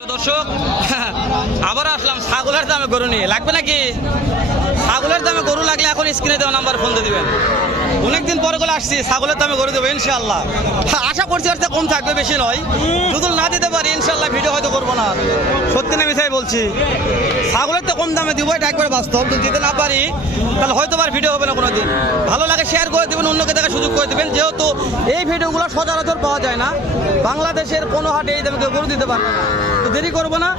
দর্শক আবার আসলাম ছাগলের দামে গরু নিয়ে। লাগবে নাকি? ছাগলের দামে গরু লাগলে এখন স্ক্রিনে দেওয়া নাম্বার ফোন দিবেন। অনেকদিন পরে করে আসছি, ছাগলের দামে গরু দেবো ইনশাল্লাহ আশা করছি আর কম থাকবে, বেশি নয়। দুদুল না দিতে পারি ইনশাল্লাহ ভিডিও হয়তো করব না সত্যি না মিথাই বলছি? ছাগলের তো কম দামে দিব, এটা একবারে বাস্তব। যদি দিতে না পারি, তাহলে হয়তো আর ভিডিও হবে না কোনো দিন ভালো লাগে শেয়ার করে দেবেন, অন্যকে দেখা সুযোগ করে দেবেন। যেহেতু এই ভিডিওগুলো সচরাচর পাওয়া যায় না, বাংলাদেশের কোনো হাটে এই দামে কেউ গরু দিতে পারবে না। তো দেরি করব না।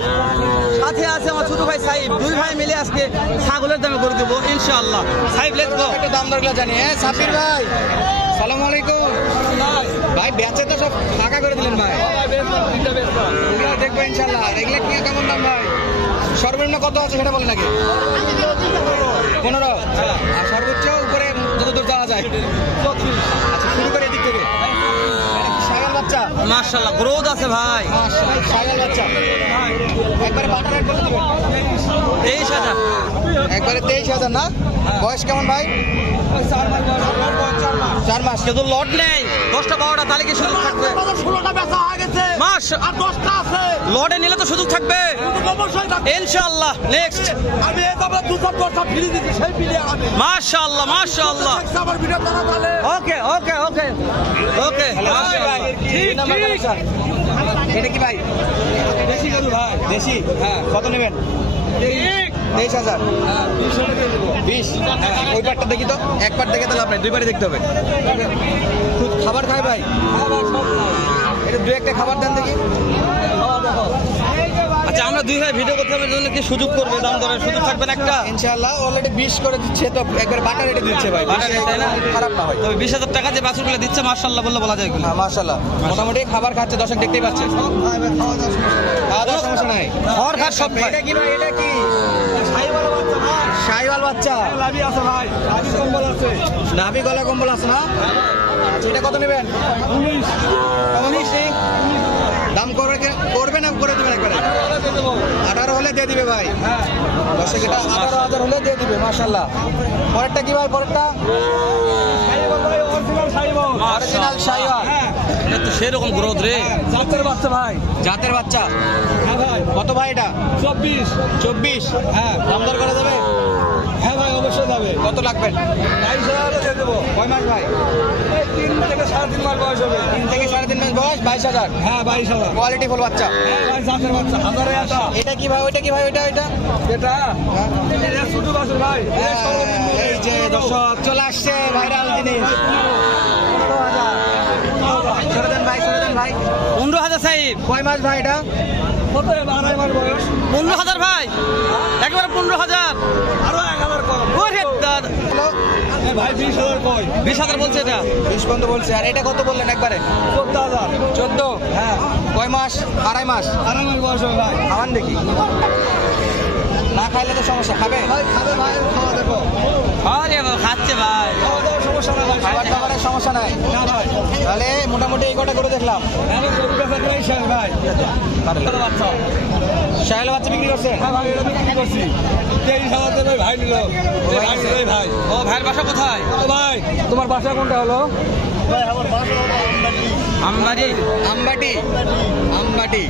সাথে আছে আমার ছোট ভাই সাহিব দুই ভাই মিলে আজকে ছাগলের দামে করে দেবো, ইনশাআল্লাহ। সাহিব গো একটু দাম দরগুলো জানি। হ্যাঁ সাফির ভাই। সালাম আলাইকুম। ভাই বেচে তো সব ফাঁকা করে দিলেন ভাই। দেখব ইনশাল্লাহ। এগুলো কি কেমন দাম ভাই? সর্বনিম্ন কত আছে সেটা বলে নাকি পনেরো? আর সর্বোচ্চ উপরে যত দূর যাওয়া যায়। আচ্ছা শুরু করে এদিক থেকে। বাচ্চা। মাশাআল্লাহ গ্রোথ আছে ভাই। মাশাআল্লাহ, বাচ্চা। একবারে বাটার রেট কত দেবেন তেইশ হাজার। একবারে তেইশ হাজার না? বয়স কেমন ভাই? চার মাস। কিন্তু লট নেই। দশটা বারোটা তাহলে কি সুযোগ থাকবে? ষোলোটা বেচা হয়ে গেছে। মাস। আর দশটা আছে। লটে নিলে তো সুযোগ থাকবে। ইনশাআল্লাহ নেক্সট আমি এই দামে দু চার দশটা ফিরে দিচ্ছি সেই ফিরে আমি। মাশাআল্লাহ মাশাআল্লাহ। আমার ভিডিও তারা তাহলে ওকে ওকে ওকে ওকে এটা কি ভাই? দেশি গরু ভাই। দেশি। হ্যাঁ কত নেবেন? তেইশ হাজার বিশ। ওই পাটটা দেখি তো। এক পাট দেখে তাহলে আপনার দুইবারই দেখতে হবে। খুব খাবার খায় ভাই। এটা দু একটা খাবার দেন দেখি। আচ্ছা আমরা দুই ভাই ভিডিও করতে হবে জন্য কি সুযোগ করবে? দাম দরের সুযোগ থাকবে না একটা? ইনশাআল্লাহ অলরেডি বিশ করে দিচ্ছে তো একবার বাটার রেটে দিচ্ছে ভাই। rate, তাই না? খারাপ না হয়। তবে বিশ হাজার টাকা যে বাছুরগুলো দিচ্ছে মার্শাল্লাহ বললে বলা যায় হ্যাঁ মাশাআল্লাহ। মোটামুটি খাবার খাচ্ছে দর্শক দেখতেই পাচ্ছে খাওয়া দাওয়ার সমস্যা নাই। খড় খাট সব। এটা কি ভাই এটা কি? শাহিওয়াল বাচ্চা। লাভি আছে ভাই। লাভি কম্বল আছে। নাভি গলা কম্বল আছে না? আচ্ছা, এটা কত নেবেন? উনিশ। দাম করে করবে না করে দেবেন একবারে? আঠারো হলে দিয়ে দিবে ভাই। দর্শক এটা আঠারো হাজার হলে দিয়ে দিবে মাশাল্লাহ পরেরটা কি ভাই পরেরটা? Original original Sahiwal. তো সেরকম গ্রোথ রে। জাতের বাচ্চা ভাই। জাতের বাচ্চা। হ্যাঁ ভাই। কত ভাই এটা? চব্বিশ। চব্বিশ? হ্যাঁ। দাম দর করা যাবে হ্যাঁ ভাই অবশ্যই যাবে। কত লাগবেন বাইশ হাজার দিয়ে দেবো। কয় মাস ভাই? তিন থেকে সাড়ে তিন মাস বয়স হবে। তিন থেকে সাড়ে তিন মাস বয়স বাইশ হাজার? হ্যাঁ বাইশ হাজার। কোয়ালিটি ফুল বাচ্চা। হ্যাঁ ভাই জাতের বাচ্চা। হাজারে আটা এটা কি ভাই ওইটা কি ভাই ওইটা ওইটা? এটা? হ্যাঁ? এটা ছোট বাছুর ভাই। হ্যাঁ, এই যে দর্শক চলে আসছে ভাইরাল জিনিস। ছেড়ে দেন ভাই ছেড়ে দেন ভাই। পনেরো হাজার সাহিব। কয় মাস ভাই এটা? কত আড়াই মাস বয়স? পনেরো হাজার ভাই। একেবারে পনেরো হাজার। আরও এক হাজার কম ওরে দাদা। হলো বিশ হাজার বলছে এটা। বিশ পর্যন্ত বলছে আর এটা কত বললেন একবারে? চোদ্দ হাজার। চোদ্দ? হ্যাঁ। কয় মাস? আড়াই মাস? আড়াই মাস বয়স হবে ভাই। খাওয়ান দেখি। না খাইলে তো সমস্যা খাবে? ভাই খাবে ভাই খাওয়া দেখো। বাবা খাচ্ছে ভাই। খাওয়া দাওয়ার সমস্যা না ভাই সমস্যা নাই। ভাই। তাহলে মোটামুটি এই কটা করে দেখলাম। ভাই। শাহেল বাচ্চা। বিক্রি করছে? হ্যাঁ ভাই বিক্রি করছি। তেইশ হাজার ভাই নিল। ভাই ভাই ও ভাইয়ের বাসা কোথায়? ভাই। তোমার বাসা কোনটা হলো? ভাই আমার বাসা আমবাড়ি। আমবাটি আমবাটি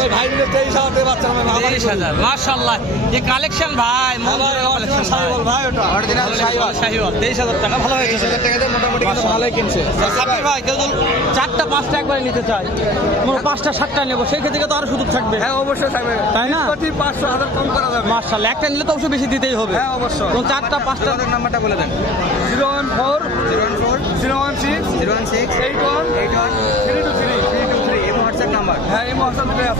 ওই ভাই নিলে তেইশ হাজার দেবে বাচ্চা আমার তিরিশ হাজার। মার্শাল্লাহ এ কালেকশন ভাই মন কালেকশন ভাই সাইবল ভাই। ওটা। অরিজিনাল শাহিওয়াল শাহিওয়াল তেইশ হাজার টাকা ভালো তেইশ হয়েছে হাজার টাকাতে মোটামুটি কিন্তু ভালোই কিনছে। সাব্বির ভাই কেউ যদি চারটা পাঁচটা একবারে নিতে চায় মোট পাঁচটা সাতটা নেব সেই ক্ষেত্রে তো আরও সুযোগ থাকবে। হ্যাঁ অবশ্যই থাকবে। তাই না? প্রতি পাঁচশো হাজার কম করা যাবে। মার্শাল্লাহ একটা নিলে তো অবশ্যই বেশি দিতেই হবে। হ্যাঁ অবশ্যই। তো চারটা পাঁচটা নাম্বারটা বলে দেন। Zero one four zero one four zero one six zero one six eight one eight one three two three three two three এবং হোয়াটসঅ্যাপ নাম্বার হ্যাঁ এই মহাসান দুটোই আছে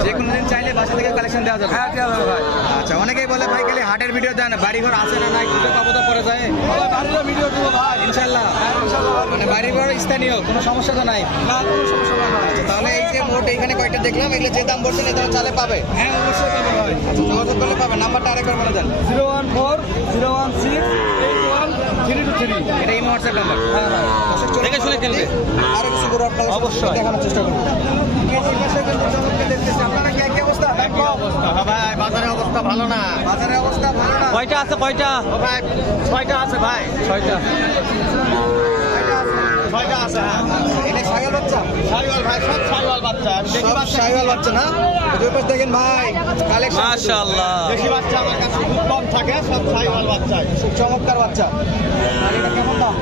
যে কোনো দিন চাইলে বাসা থেকে কালেকশন দেওয়া যাবে। হ্যাঁ ভাই। আচ্ছা অনেকেই বলে ভাই খালি হাটের ভিডিও দেন বাড়ি ঘর আছে না নাই খুঁজে পাবো তো পরে যায়। ভাই ভিডিও দিব ভাই। ইনশাল্লাহ হ্যাঁ মানে বাড়ি ঘর স্থানীয় কোনো সমস্যা তো নাই? না কোনো সমস্যা। আচ্ছা তাহলে এই যে মোট এখানে কয়টা দেখলাম এগুলো যে দাম বলছেন এই দাম চালে পাবে? হ্যাঁ অবশ্যই পাবে ভাই। আচ্ছা যোগাযোগ করলে পাবে নাম্বারটা আরেকবার বলে দেন। Zero one four zero one six eight one three two three. এটা এই হোয়াটসঅ্যাপ নাম্বার হ্যাঁ ভাই। দেখে শুনে কিনবে আরও কিছু করে অবশ্যই। দেখানোর চেষ্টা করব। আপনারা কি একই অবস্থা ভাই বাজারের অবস্থা ভালো না বাজারের অবস্থা ভালো না কয়টা আছে কয়টা? ভাই ছয়টা আছে ভাই ছয়টা। ছয়টা আছে হ্যাঁ। এটা সাইওয়াল বাচ্চা সাইওয়াল ভাই সব সাইওয়াল বাচ্চা দেখি বাচ্চা। সাইওয়াল বাচ্চা না? দুই পাশ দেখেন ভাই কালেকশন মাশাআল্লাহ। দেখি বাচ্চা আমার কাছে খুব কম থাকে সব সাইওয়াল বাচ্চা। খুব চমৎকার বাচ্চা। আর এটা কেমন দাম?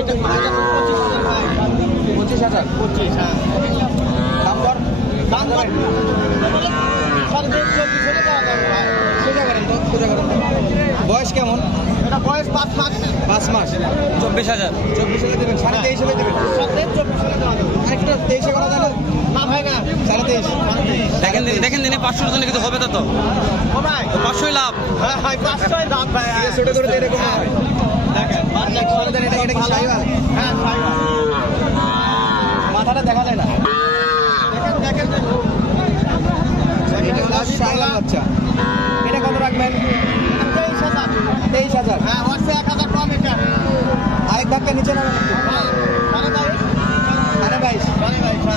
এটা ভাই হ্যাঁ। বয়স কেমন? এটা বয়স পাঁচ মাস। পাঁচ মাস। চব্বিশ হাজার। চব্বিশ হলে দেবেন সাড়ে তেইশ হলে দেবেন। চব্বিশ তেইশে করা যায় না? না ভাই না। সাড়ে তেইশ। দেখেন দিন দেখেন দিনে পাঁচশোর জন্য কিছু হবে তো পাঁচশোই লাভ। হ্যাঁ ভাই পাঁচশোই লাভ ভাই। ছোট করে তো এরকম হয় দেন, এটা- এটা কি হ্যাঁ মাথাটা দেখা যায় না দেখেন দেখেন এটা হলো সাইওয়াল বাচ্চা এটা কত রাখবেন? তেইশ হাজার। হ্যাঁ আরেক ধাক্কা নিচে নামেন একটু। হ্যাঁ সাড়ে বাইশ।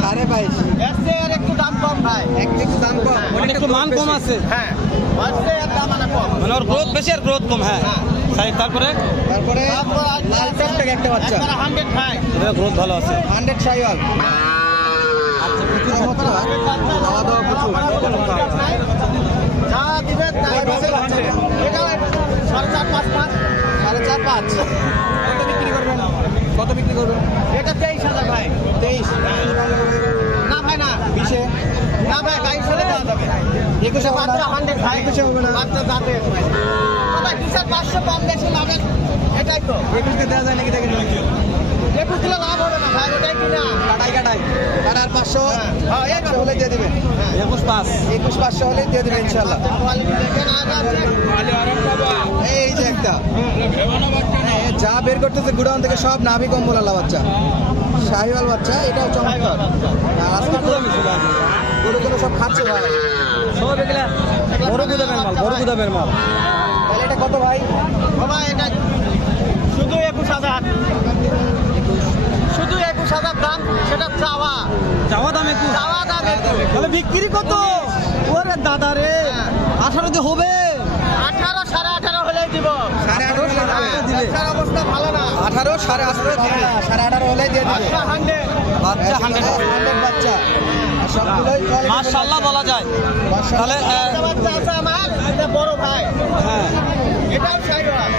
সাড়ে বাইশ। হ্যাঁ। একটু দাম কম ভাই। একটু দাম কম। একটু মান কম আছে। হ্যাঁ ওর চেয়ে এর দাম অনেক কম। মানে ওর গ্রোথ বেশি আর গ্রোথ কম হ্যাঁ। সাইড তারপরে? তারপরে লাল টকটকে একটা বাচ্চা হান্ড্রেড ভাই এটা গ্রোথ ভালো আছে। হান্ড্রেড সাইওয়াল। চমৎকার খাওয়া দাওয়া প্রচুর যা দিবেন তাই কয় বছর পাবেন। হচ্ছে? এটা সাড়ে চার পাঁচ মাস সাড়ে চার পাঁচ। কত বিক্রি করবেন? কত বিক্রি করবেন? এটা তেইশ হাজার ভাই। তেইশ। না ভাই না। বিশে? না ভাই বাইশ হলে দেওয়া যাবে। একুশে মাত্র না হান্ড্রেড ভাই। একুশে হবে না। মাত্র যাতে দাদা কিসের পাঁচশো কম বেশি লাভের এটাই তো। একুশকে দেওয়া যায় নাকি দেখেন একুশ দিলে লাভ হবে না ভাই ওটাই কিনা। কাটাই কাটাই। আর পাঁচশো? হ্যাঁ, একশো হলে দিয়ে দিবেন একুশ পাঁচ একুশ পাঁচশো হলে দিয়ে দিবেন ইনশাল্লাহ এই যে একটা। যা বের করতেছে গুডাউন থেকে সব নাভি কম্বল আল্লাহ বাচ্চা। শাহিওয়াল বাচ্চা এটাও চমৎকার। আজকে গরু গরু সব খাচ্ছে ভাই। সব এগুলা বড় গুদামের মাল বড় গুদামের মাল। তাহলে এটা কত ভাই? বাবা এটা শুধু একুশ হাজার। হাজার দাম সেটা চাওয়া। চাওয়া দাম একটু। চাওয়া দাম একুশ তাহলে বিক্রি কত? ওরে দাদা রে আঠারো যে হবে। আঠারো সাড়ে আঠারো হলেই দিব। সাড়ে আঠারো হলে হ্যাঁ, দিবে। অবস্থা ভালো না। আঠারো সাড়ে আঠারো সাড়ে আঠারো হলে দিয়ে বাচ্চা হান্ড্রেড। বাচ্চা মাশাল্লাহ বলা যায়। তাহলে আহ, একটা বাচ্চা আছে আমার। এটা বড় ভাই হ্যাঁ এটাও সাইওয়াল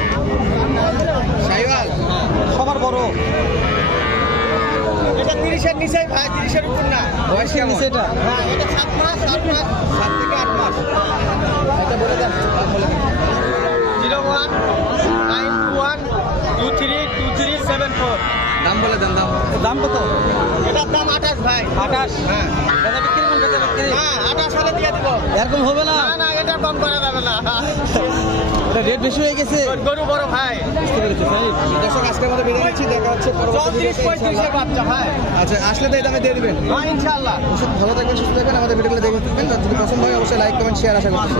শাহিওয়াল সবার বড় এটা তিরিশের নিচেই ভাই তিরিশের উপর না। বয়স কেমন সেটা হ্যাঁ এটা সাত মাস আট মাস সাত থেকে আট মাস। এটা বলে দেন। Zero one nine two one two three two three seven four. দাম বলে দেন দাম। দাম কত? এটার দাম আঠাশ ভাই। আঠাশ? হ্যাঁ। বেচা বিক্রি হ্যাঁ আঠাশ হলে দিয়ে দিব। এরকম হবে না? না না এটা কম করা যাবে না। এটা রেট বেশি হয়ে গেছে? গরু বড় ভাই। বুঝতে পেরেছি ভাই দর্শক আজকের মতো বেরিয়ে নিচ্ছি দেখা হচ্ছে চৌত্রিশ পঁয়ত্রিশের বাচ্চা ভাই। আচ্ছা আসলে তো এই দামে দিয়ে দেবেন। হ্যাঁ ইনশাল্লাহ ভালো থাকবেন সুস্থ থাকবেন আমাদের ভিডিওগুলো দেখে থাকবেন। যদি পছন্দ হয় অবশ্যই লাইক কমেন্ট শেয়ার আশা করতেছি